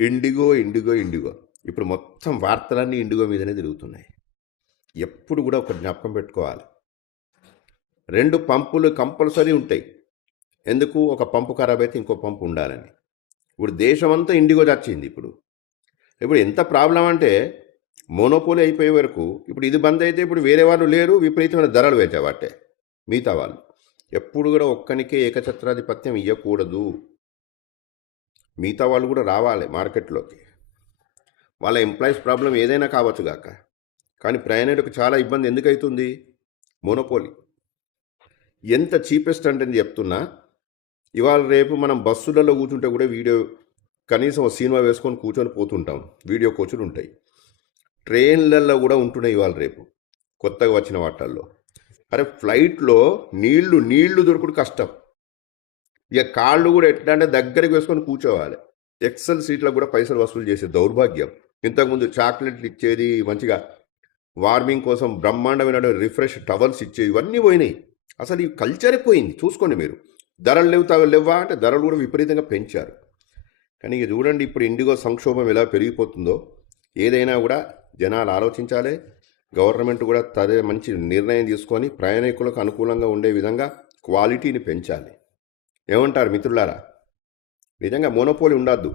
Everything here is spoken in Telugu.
IndiGo IndiGo IndiGo. ఇప్పుడు మొత్తం వార్తలన్నీ ఇండిగో మీదనే తిరుగుతున్నాయి. ఎప్పుడు కూడా ఒక జ్ఞాపకం పెట్టుకోవాలి. రెండు పంపులు కంపల్సరీ ఉంటాయి. ఎందుకు? ఒక పంపు ఖరాబ్ అయితే ఇంకో పంపు ఉండాలని. ఇప్పుడు దేశమంతా ఇండిగో చచ్చింది ఇప్పుడు. ఇప్పుడు ఎంత ప్రాబ్లం అంటే మోనోపోలి అయిపోయే వరకు ఇప్పుడు ఇది బంద్ అయితే ఇప్పుడు వేరే వాళ్ళు లేరు విపరీతమైన ధరలు వేచేవాటే మిగతా వాళ్ళు. ఎప్పుడు కూడా ఒక్కనికే ఏకఛత్రాధిపత్యం ఇవ్వకూడదు మిగతా వాళ్ళు కూడా రావాలి మార్కెట్లోకి. వాళ్ళ ఎంప్లాయీస్ ప్రాబ్లం ఏదైనా కావచ్చు కాక కానీ ప్రయాణికులకు చాలా ఇబ్బంది ఎందుకవుతుంది మోనోపోలి. ఎంత చీపెస్ట్ అంటే చెప్తున్నా ఇవాళ రేపు మనం బస్సులలో కూర్చుంటే కూడా వీడియో కనీసం ఒక సినిమా వేసుకొని కూర్చొని పోతుంటాం. వీడియో కోచ్లు ఉంటాయి. ట్రైన్లలో కూడా ఉంటున్నాయి ఇవాళ రేపు కొత్తగా వచ్చిన వాటిల్లో. అరే ఫ్లైట్లో నీళ్ళు నీళ్ళు దొరకడు కష్టం. ఇక కాళ్ళు కూడా ఎట్లా అంటే దగ్గరికి వేసుకొని కూర్చోవాలి. ఎక్సెల్ సీట్లకు కూడా పైసలు వసూలు చేసే దౌర్భాగ్యం. ఇంతకుముందు చాక్లెట్లు ఇచ్చేది మంచిగా వార్మింగ్ కోసం బ్రహ్మాండమైన రిఫ్రెష్ టవల్స్ ఇచ్చేవి ఇవన్నీ పోయినాయి. అసలు ఈ కల్చరే పోయింది? చూసుకోండి మీరు. ధరలు లేవు లేవా అంటే ధరలు కూడా విపరీతంగా పెంచారు. కానీ ఇక చూడండి ఇప్పుడు ఇండిగో సంక్షోభం ఎలా పెరిగిపోతుందో. ఏదైనా కూడా జనాలు ఆలోచించాలి. గవర్నమెంట్ కూడా తదే మంచి నిర్ణయం తీసుకొని ప్రయాణికులకు అనుకూలంగా ఉండే విధంగా క్వాలిటీని పెంచాలి. ఏమంటారు మిత్రులారా? నిజంగా మోనోపోలి ఉండద్దు.